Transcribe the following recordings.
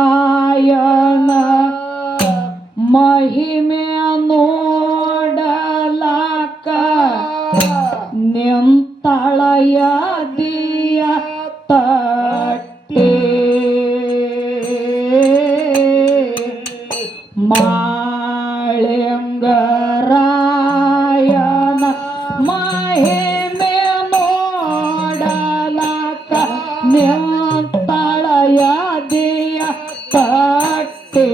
ಮಾಳಿಂಗರಾಯನ ಮಹಿಮೆ ನೋಡಲಾಕ ನಿಂತಳಯ ದಿಯ ತಟ್ಟಿ ಮಾಳಿಂಗರಾಯನ ಮಹಿಮೆ ನೋಡಲಾಕ ನಿಂತಳಯ ದಿಯ ತಟ್ಟಿ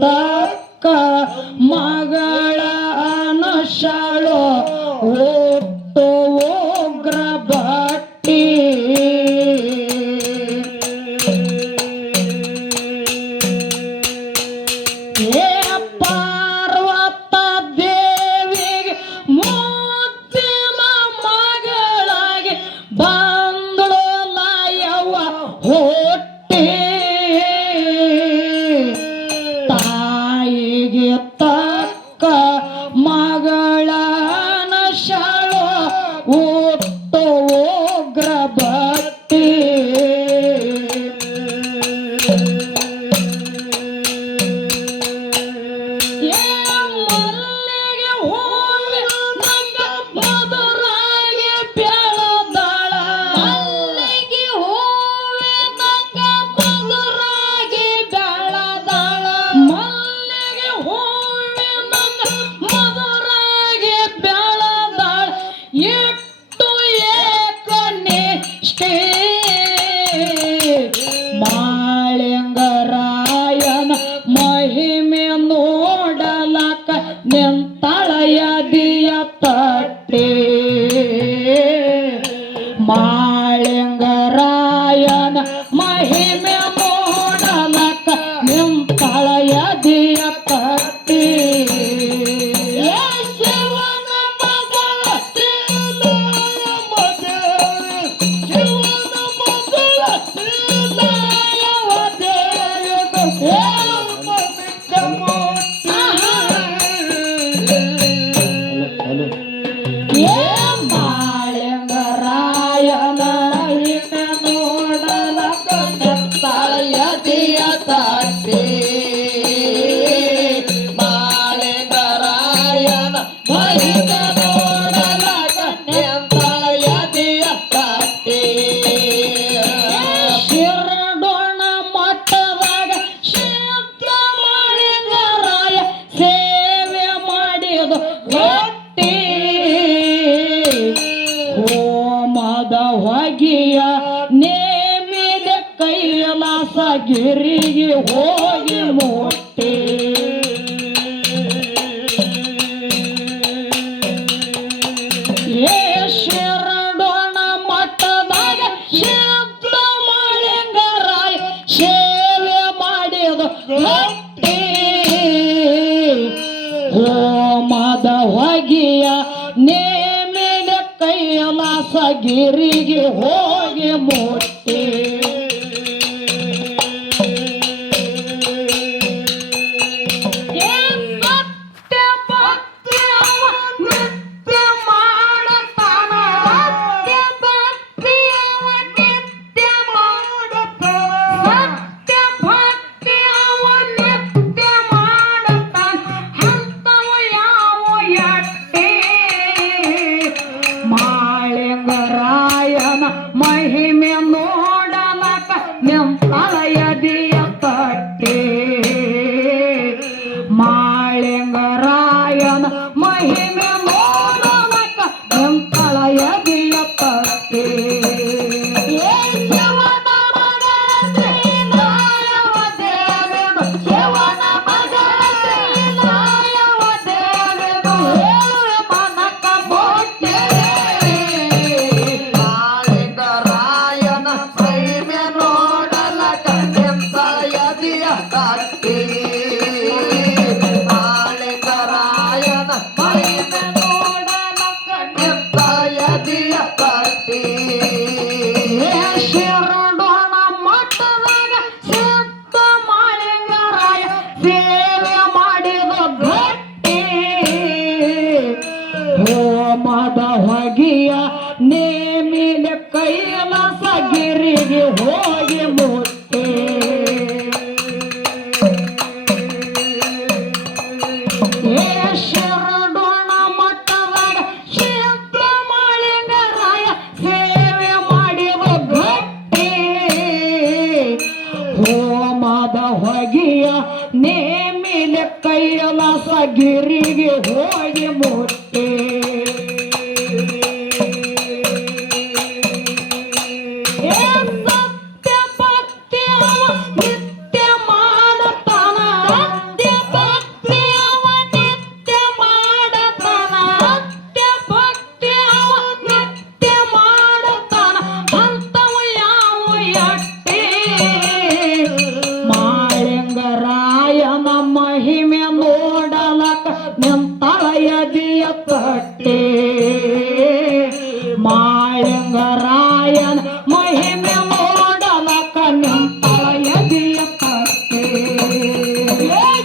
ತಕ್ಕ ಮಗಳ ಅನಶಾಳು ಒಟ್ಟು ಉಗ್ರ ಭಟ್ಟಿ ಪಾರ್ವತ ದೇವಿಗೆ ಮುತ್ತಿನ ಮಗಳಾಗಿ ಬಂದಳು ಲಾಯವ್ವ ಹೊಟ್ಟೆ ತಾಯಿಗೆ ತಕ್ಕ ಮಗಳ ನಶಾಳು ಒಟ್ಟು ಉಗ್ರ ಭಕ್ತಿ ಮಲ್ಲಿಗೆ ಹೂವಿ ನಂಗ ಮಧುರಾಗಿ ಬೆಳದಾಳ ಮಲ್ಲಿಗೆ ಹೂವಿ ನಂಗ ಮಧುರಾಗಿ ಬೆಳದಾಳ ಮಲ್ಲಿಗೆ ಹೂವಿ ನಂಗ ಮಧುರಾಗಿ ಬೆಳದಾಳ ಇಟ್ಟು ಏಕನಿಷ್ಠೆ ಮಾಳಿಂಗರಾಯನ ಮಹಿಮೆ ನೋಡಲಕ ನಿಂತಳಯ ದಿಯ ತಟ್ಟಿ ಮಾಳಿಂಗರಾಯನ ಮಹಿಮೆ ನೋಡಲಕ ನಿಂತಳಯ ದಿಯ ತಟ್ಟಿ ಶಿವನ ಮಗಳ ಶ್ರೀಲಾಯಮ್ಮ ದೇವಿ ಶಿವನ ಮಗಳ ಶ್ರೀಲಾಯಮ್ಮ ದೇವಿ ಮಾಳಿಂಗರಾಯನ ಮಹಿಮೆ ನೋಡಲಕ ನಿಂತಳಯ ದಿಯ ತಟ್ಟಿ ಮಾಳಿಂಗರಾಯನ ಮಹಿಮೆ ನೋಡಲಕ ನಿಂತಳಯ ದಿಯ ತಟ್ಟಿ ಶಿರಡೋಣ ಮಠದಾಗ ಶಿವ ಮಾಳಿಂಗರಾಯ ಸೇವೆ ಮಾಡಿದು ಹೊಟ್ಟಿ ಹೋಮದ ಹೊಗೆಯ ನೇಮಿದ ಕೈಲಾಸಗಿರಿಗೆ ಹೋಗಿ ಮುಟ್ಟಿ ಶಿರಡೋಣ ಮಠದಾಗ ಶಿವ ಮಾಳಿಂಗರಾಯ ಸೇವೆ ಮಾಡಿದು ಹೊಟ್ಟಿ ಹೋಮದ ಹೊಗೆಯ ನೇಮಿನ ಕೈಲಾಸಗಿರಿಗೆ ಹೋಗಿ ಮುಟ್ಟಿ ಸತ್ಯ ಭಕ್ತಿ ಅವ ನಿತ್ಯ ಮಾಡುತ್ತಾನ ಸತ್ಯ ಭಕ್ತಿ ಮಹಿಮೆ ನೋಡಲಕ ನಿಂತಳಯದಿಯ ತಟ್ಟೆ ಮಾಳಿಂಗರಾಯನ ಮಹಿಮೆ ನೋಡಲಕ ನಿಂತಳಯದಿಯ ತಟ್ಟೆ ಶಿರಡೋಣ ಮಠದಾಗ ಸಿದ್ಧ ಮಾಳಿಂಗರಾಯ ಸೇವೆ ಮಾಡಿದ ಗಟ್ಟಿ ಹೋಮದ ಹೊಗೆಯ ನೇಮಿನ ಕೈಲಾಸ ಗಿರಿಗೆ ಹೋಗಿ ಮುಟ್ಟಿ ಶಿರಡೋಣ ಮಠದಾಗ ಸಿದ್ಧ ಮಾಳಿಂಗರಾಯ ಸೇವೆ ಮಾಡಿದ ಗಟ್ಟಿ ಹೋಮದ ಹೊಗೆಯ ನೇಮಿನ ಕೈಲಾಸ ಗಿರಿಗೆ ಹೋಗಿ ಮುಟ್ಟಿ ಸತ್ಯ ಭಕ್ತಿ ಅವ ನಿತ್ಯ ಮಾಡತಾನ ಸತ್ಯ ಭಕ್ತಿ ಅವ ನಿತ್ಯ ಮಾಡತಾನ ಸತ್ಯ ಭಕ್ತಿ ಅವ ನಿತ್ಯ ಮಾಡತಾನ ಅಂತವ ಯಾವ ಎಟ್ಟಿ ಮಾಳಿಂಗರಾಯನ ಮಹಿಮೆ ನೋಡಲಕ ನಿಂತಳಯದಿಯ ತಟ್ಟೆ ಮಾಳಿಂಗರಾಯನ ಮಹಿಮೆ ನೋಡಲಕ ನಿಂತಳಯದಿಯ ತಟ್ಟೆ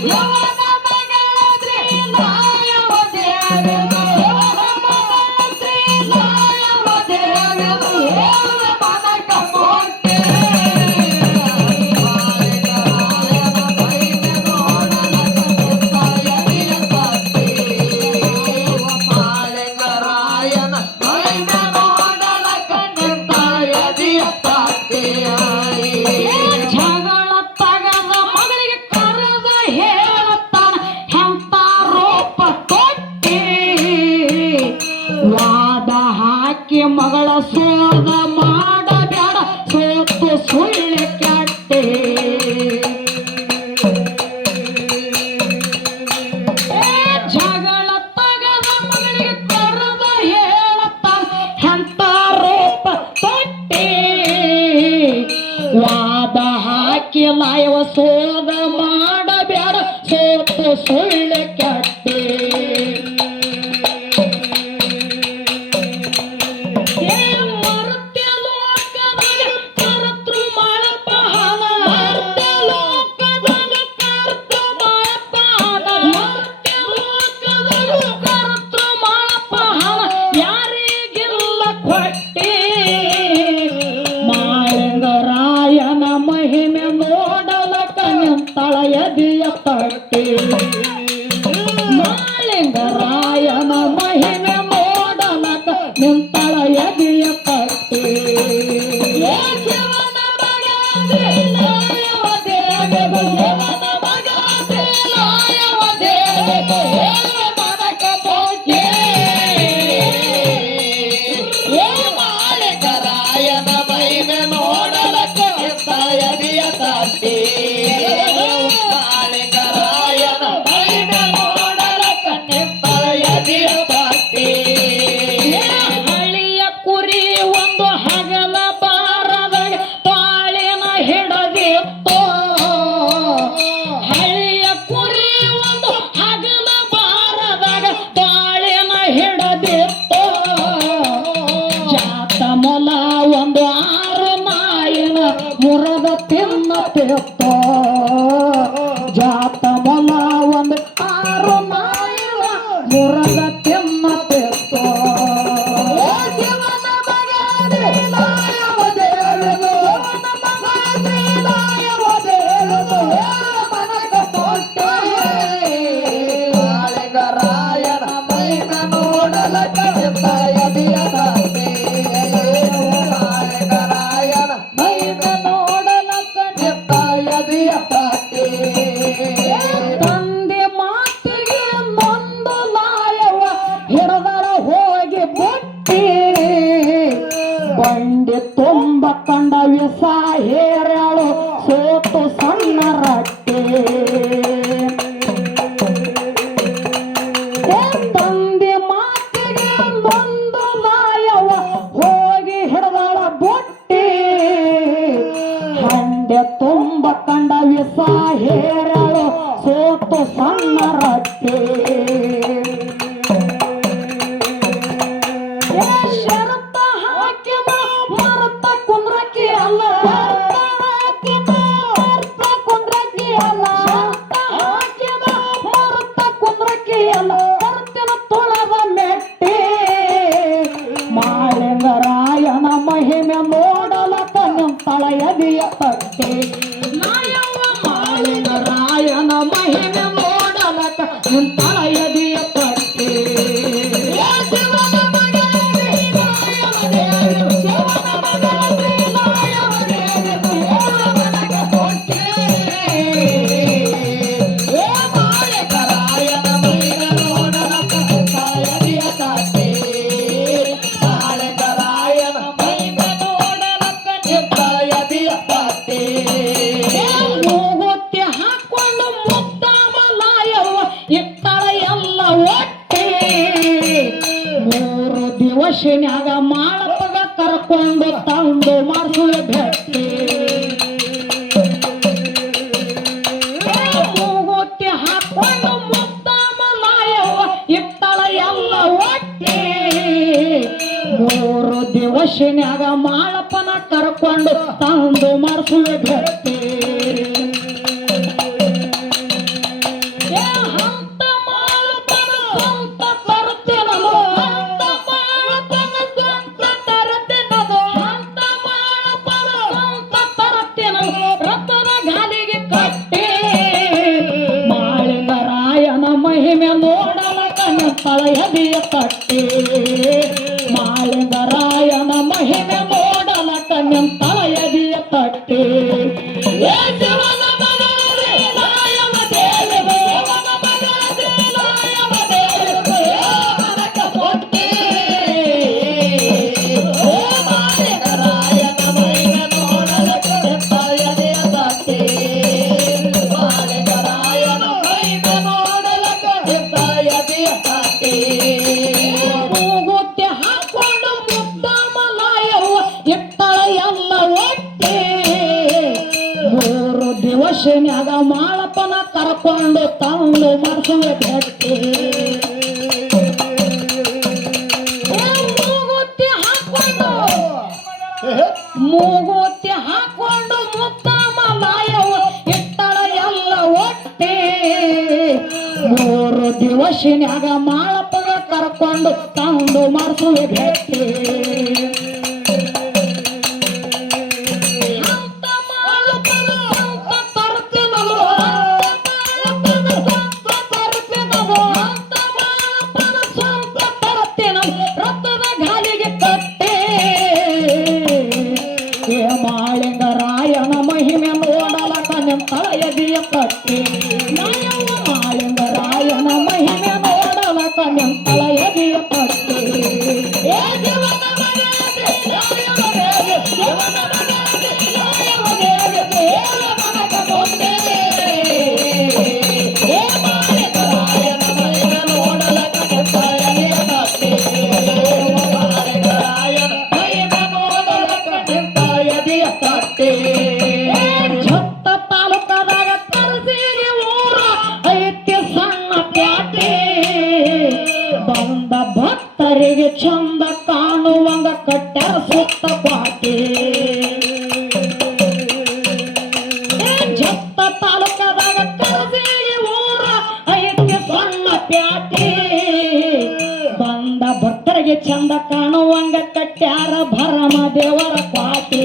ಶಿವನ ಮಗಳ ಶ್ರೀಲಾಯವ ದೇವನು ಶಿವನ ಮಗಳ ಶ್ರೀಲಾಯವ ದೇವನು ಹೇಳ ಮನಕ ಕೊಟ್ಟೆ ಜಗಳ ತಗದ ಮಗಳಿಗೆ ಕರೆದ ಹೇಳತ್ತಾನ ಎಂತ ರೂಪ ಕೊಟ್ಟಿ ವಾದ ಹಾಕಿ ಮಗಳ ಸೋದ ಮಾಡಬೇಡ ಸೋತು ಸುಳ್ಳು ಕೆಟ್ಟಿ ಜಗಳ ತಗದ ಮಗಳಿಗೆ ಕರೆದ ಹೇಳತ್ತಾನ ಎಂತ ರೂಪ ಕೊಟ್ಟಿ ವಾದ ಹಾಕಿ ಲಾಯವ ಸೋದ ಮಾಡಬೇಡ ಸೋತು ಸುಳ್ಳು ಕೆಟ್ಟಿ ಮರ್ತ್ಯ ಲೋಕದಾಗ ಕರ್ತೃ ಮಾಡಪಾನ ಮರ್ತ್ಯ ಲೋಕದಾಗ ಕರ್ತೃ ಮಾಡಪಾನ ಮರ್ತ್ಯ ಲೋಕದಾಗ ಕರ್ತೃ ಮಾಡಪಾನ ಯಾರಿಗಿಲ್ಲ ಕೊಟ್ಟಿ ಮಾಳಿಂಗರಾಯನ ಮಹಿಮೆ ನೋಡಲಕ ನಿಂತಳಯದಿಯ ತಟ್ಟಿ ಮಾಳಿಂಗರಾಯನ ಮಹಿಮೆ ನೋಡಲಕ ನಿಂತಳಯದಿಯ ತಟ್ಟಿ ಶಿವನ ಮಗ ಶ್ರೀಲಾಯವ ದೇವನು ಶಿವನ ಮಗ ಶ್ರೀಲಾಯವ ದೇವನು ಹೇಳ ಮನಕ ಕೊಟ್ಟೆ ಮಾಳಿಂಗರಾಯನ ಮಹಿಮೆ ನೋಡಲಕ ನಿಂತಳಯದಿಯ ತಟ್ಟಿ ಮಾಳಿಂಗರಾಯನ ಮಹಿಮೆ ನೋಡಲಕ ನಿಂತಳಯದಿಯ ತಟ್ಟಿ ಹಳ್ಳಿಯ ಕುರಿ ಒಂದು ಹಗಲ ಬಾರದಾಗ ತಾಳಿನ ಹಿಡದಿತ್ತು ಹಳ್ಳಿಯ ಕುರಿ ಒಂದು ಹಗಲ ಬಾರದಾಗ ತಾಳಿನ ಹಿಡದಿತ್ತು ಜಾತ ಮೊಲ ಒಂದು ಆರು ನಾಯಿನ ಮುರದ ತಿನ್ನತಿತ್ತು ಜಾತ ಮೊಲ ಒಂದು ಆರು ನಾಯಿನ ಮುರದ ತಿನ್ನತಿತ್ತು ಶಿವನ ಮಗ ಶ್ರೀಲಾಯವ ದೇವನು ಶಿವನ ಮಗ ಶ್ರೀಲಾಯವ ದೇವನು ಹೇಳ ಮನಕ ಕೊಟ್ಟೆ ಮಾಳಿಂಗರಾಯನ ಮಹಿಮೆ ನೋಡಲಕ ನಿಂತಳಯದಿಯ ತಟ್ಟೆ ತುಂಬ ಕಂಡ ವಿಸ ಹೇರಳು ಸೋತು ಸಣ್ಣ ರಟ್ಟೆ ತಂದೆ ಮಾತಿಗೆ ನೊಂದು ನಾಯವ ಹೋಗಿ ಹಿಡದಳ ಬುಟ್ಟಿ ಹಂಡೆ ತುಂಬ ಕಂಡ ವಿಸ ಹೇರಳು ಸೋತು ಸಣ್ಣ ರಟ್ಟೆ ಶರತ್ತ ಹಾಕಿದ ಮರತ ಕುಂದ್ರಕ್ಕೆ ಅಲ್ಲ ಕುಂದ್ರಕ್ಕೆ ಅಲ್ಲ ಹಾಕಿದ ಮರತ ಕುಂದ್ರಕ್ಕೆ ಅಲ್ಲ ಕರ್ತಿನ ತೊಳದ ಮೆಟ್ಟಿ ಮಾಳಿಂಗರಾಯನ ಮಹಿಮೆ ನೋಡಲಕ ನಿಂತಳ ಎದೆಯ ತಟ್ಟೆ ನಾಯವ್ವ ಮಾಳಿಂಗರಾಯನ ಮಹಿಮೆ ನೋಡಲಕ ನಿಂತಳ ಎದೆಯ ತಟ್ಟೆ ಮೂಗುತ್ತಿ ಹಾಕೊಂಡು ಮುದ್ದ ಮಲಾಯವ್ವ ಇತ್ತಳ ಎಲ್ಲ ಒಟ್ಟೆ ಮೂರು ದಿವಸನ್ಯಾಗ ಮಾಡಪಗ ಕರ್ಕೊಂಡು ತಂದು ಮಾಡಿಸುವ ಭೇಟಿ ಮೂಗುತ್ತಿ ಹಾಕೊಂಡು ಮುದ್ದ ಮಲಾಯವ್ವ ಇತ್ತಳ ಎಲ್ಲ ಒಟ್ಟೆ ಮೂರು ದಿವಸನ್ಯಾಗ ಮಾಡಪನ ಕರ್ಕೊಂಡು ತಂದು ಮಾಡಿಸುವ ಭೇಟಿ ಹಂತ ಮಾಡತನ ಸ್ವಂತ ತರುತ್ತೇನೋ ಹಂತ ಮಾಡತನ ಸ್ವಂತ ತರುತ್ತೇನೋ ಹಂತ ಮಾಡತನ ಸ್ವಂತ ತರುತ್ತೇನೋ ರಥದ ಗಾಲಿಗೆ ಕಟ್ಟಿ ಮಾಳಿಂಗರಾಯನ ಮಹಿಮೆ ನೋಡಲಕ ನಿಂತಳ ಎದೆಯ ತಟ್ಟಿ ಮಾಳಿಂಗರಾಯನ ಮಹಿಮೆ ನೋಡಲಕ ನಿಂತಳ ಎದೆಯ ತಟ್ಟಿ ಮೂಗುತ್ತಿ ಹಾಕೊಂಡು ಮುದ್ದ ಮಲಾಯವ್ವ ಇತ್ತಳ ಎಲ್ಲ ಒಟ್ಟೆ ಮೂರು ದಿವಸನ್ಯಾಗ ಮಾಳಪನ ಕರ್ಕೊಂಡು ತಂದು ಮಾಡಿಸುವ ಭೇಟಿ ಮೂಗುತ್ತಿ ಹಾಕೊಂಡು ಮುದ್ದ ಮಲಾಯವ್ವ ಇತ್ತಳ ಎಲ್ಲ ಒಟ್ಟೆ ಮೂರು ದಿವಸನ್ಯಾಗ ಮಾಳಪಗ ಕರ್ಕೊಂಡು ತಂದು ಮಾಡಿಸುವ ಭೇಟಿ ಹಂತ ಮಾಡತನ ಸ್ವಂತ ತರುತ್ತೇನೋ ಹಂತ ಮಾಡತನ ಸ್ವಂತ ತರುತ್ತೇನೋ ರಥದ ಗಾಲಿಗೆ ಕಟ್ಟೆ ಮಾಳಿಂಗರಾಯನ ಮಹಿಮೆ ನೋಡಲಕ ನಿಂತಳ ಎದೆಯ ಕಟ್ಟೆ ನಾಯವ್ವ ಮಾಳಿಂಗರಾಯನ ಮಹಿಮೆ ನೋಡಲಕ ನಿಂತಳ ಎದೆಯ ಕಟ್ಟೆ ಛತ್ತ ತಾಲೂಕದಾಗ ತರಸಿಗೆ ಊರ ಐತಿ ಸಣ್ಣ ಪ್ಯಾಟೆ ಬಂದ ಭಕ್ತರಿಗೆ ಚಂದ ಕಾಣುವಂಗ ಕಟ್ಟ್ಯಾರ ಸುತ್ತ ಪಾಟೆ ಛತ್ತ ತಾಲೂಕದಾಗ ತರಸಿಗೆ ಊರ ಐತಿ ಸಣ್ಣ ಪ್ಯಾಟೆ ಬಂದ ಭಕ್ತರಿಗೆ ಚಂದ ಕಾಣುವಂಗ ಕಟ್ಟ್ಯಾರ ಭರಮ ದೇವರ ಪಾಟೆ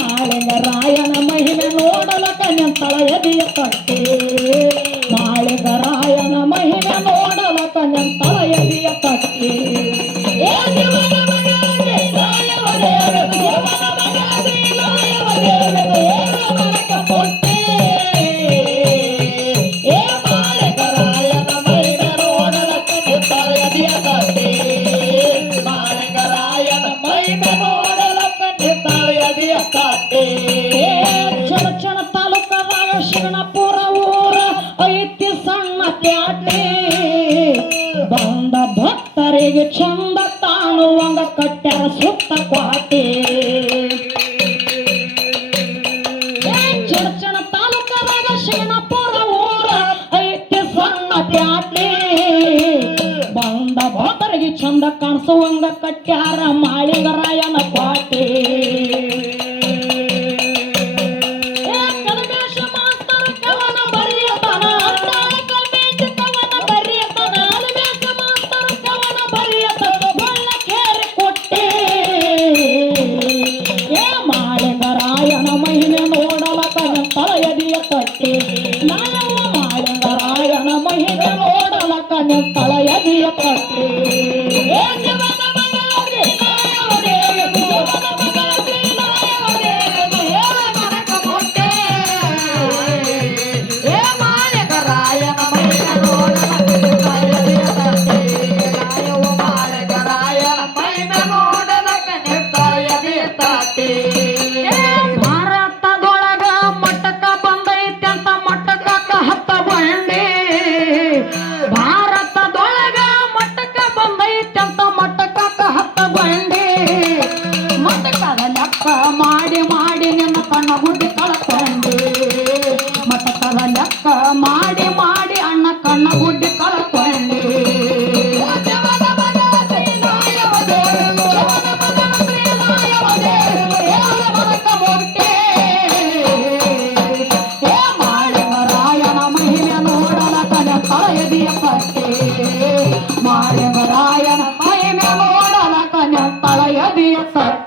ಮಾಳಿಂಗರಾಯನ ಮಹಿಮೆ ನೋಡಲಕ ನಿಂತಳ ಎದೆಯ ತಟ್ಟೆ ಮಾಳಿಂಗರಾಯನ ಮಹಿಮೆ ನೋಡಲಕ ನಿಂತಳ ಎದೆಯ ಎದೆಯ ತಟ್ಟಿ ಏ ಶಿವನ ಮಗನೇ ರಾಯವ ದೇವರು ಶಿವನ ಮಗನೇ ರಾಯವ ದೇವರು ಏನ ಮನಕ ಕೊಟ್ಟೆ ಏ ಮಾಳಿಂಗರಾಯನ ಮೈನ ನೋಡಲಕ್ಕ ನಿಂತಾಳ ಎದೆಯ ತಟ್ಟಿ ಮಾಳಿಂಗರಾಯನ ಮೈನ ನೋಡಲಕ್ಕ ನಿಂತಾಳ ಎದೆಯ ತಟ್ಟಿ ಚಡಚಣ ತಾಲೂಕದಾಗ ಶಿವನಪುರ ಊರ ಐತಿ ಸಣ್ಣ ಪ್ಯಾಟೆ ಬಂದ ಭಕ್ತರಿಗೆ ಚಂದ ಕಾಣುವಂಗ ಕಟ್ಟ್ಯಾರ ಸುತ್ತ ಕ್ವಾಟೆ ಚಡಚಣ ತಾಲೂಕದಾಗ ಶಿವನಪುರ ಊರ ಐತಿ ಸಣ್ಣ ಪ್ಯಾಟೆ ಬಂದ ಭಕ್ತರಿಗೆ ಚಂದ ಕಾಣಿಸುವಂಗ ಕಟ್ಟ್ಯಾರ ಮಾಳಿಂಗರಾಯನ ಕ್ವಾಟೆ ನಾಯವ್ವ ಮಾಳಿಂಗರಾಯನ ಮಹಿಮೆ ನೋಡಲಕ್ಕ ನಿಂತಳ ಎದೆಯ ತಟ್ಟಿ ಏ ಶಿವನ ಮಗನೇ ರಾಯವ ದೇವರು ಶಿವನ ಮಗನೇ ರಾಯವ ದೇವರು ಏನ ಮನಕ ಕೊಟ್ಟೆ ಏ ಮಾಳಿಂಗರಾಯನ ಮಹಿಮೆ ನೋಡಲಕ್ಕ ನಿಂತಳ ಎದೆಯ ತಟ್ಟಿ ನಾಯವ್ವ ಮಾಳಿಂಗರಾಯನ ಮಹಿಮೆ ನೋಡಲಕ್ಕ ನಿಂತಳ ಎದೆಯ ತಟ್ಟಿ ಮಾಡಿ ಮಾಡಿ ನಿನ್ನ ಕಣ್ಣ ಗುಡ್ಡಿ ಕಳ್ಕೊಂಡೆ ಮಟಕದ ಲೆಕ್ಕ ಮಾಡಿ ಮಾಡಿ ಅಣ್ಣ ಕಣ್ಣ ಗುಡ್ಡಿ ಕಳ್ಕೊಂಡೆ ಮಾಳಿಂಗರಾಯನ ಮಹಿಮೆ ನೋಡಲ ಕನೆ ತಳೆದಿಯ ಪಟ್ಟೆ ಮಾಳಿಂಗರಾಯನ ಮಹಿಮೆ ನೋಡಲ ಕನೆ ತಳೆಯದಿಯ ಸಟ್ಟೆ